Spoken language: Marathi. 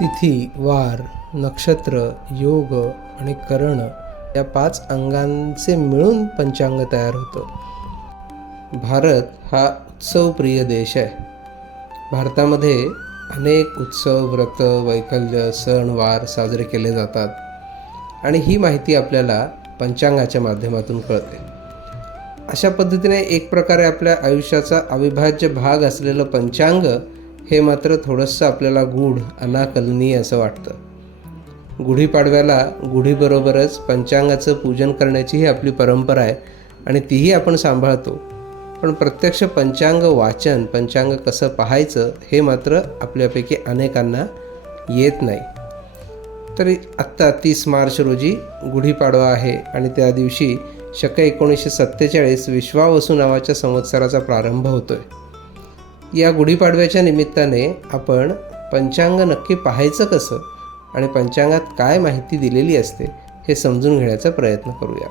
तिथी, वार, नक्षत्र, योग आणि करण या 5 अंगांचे मिळून पंचांग तयार होतं. भारत हा उत्सवप्रिय देश आहे. भारतामध्ये अनेक उत्सव, व्रत, वैकल्य, सण, वार साजरे केले जातात आणि ही माहिती आपल्याला पंचांगाच्या माध्यमातून कळते. अशा पद्धतीने एक प्रकारे आपल्या आयुष्याचा अविभाज्य भाग असलेलं पंचांग हे मात्र थोडंसं आपल्याला गूढ, अनाकलनीय असं वाटतं. गुढीपाडव्याला गुढीबरोबरच पंचांगाचं पूजन करण्याची ही आपली परंपरा आहे आणि तीही आपण सांभाळतो. पण प्रत्यक्ष पंचांग वाचन, पंचांग कसं पाहायचं हे मात्र आपल्यापैकी अनेकांना येत नाही. तरी आत्ता 30 मार्च रोजी गुढीपाडवा आहे आणि त्या दिवशी शके 1947 विश्वावसू नावाच्या संवत्सराचा प्रारंभ होतो आहे. या गुढीपाडव्याच्या निमित्ताने आपण पंचांग नक्की पाहायचं कसं आणि पंचांगात काय माहिती दिलेली असते हे समजून घेण्याचा प्रयत्न करूया.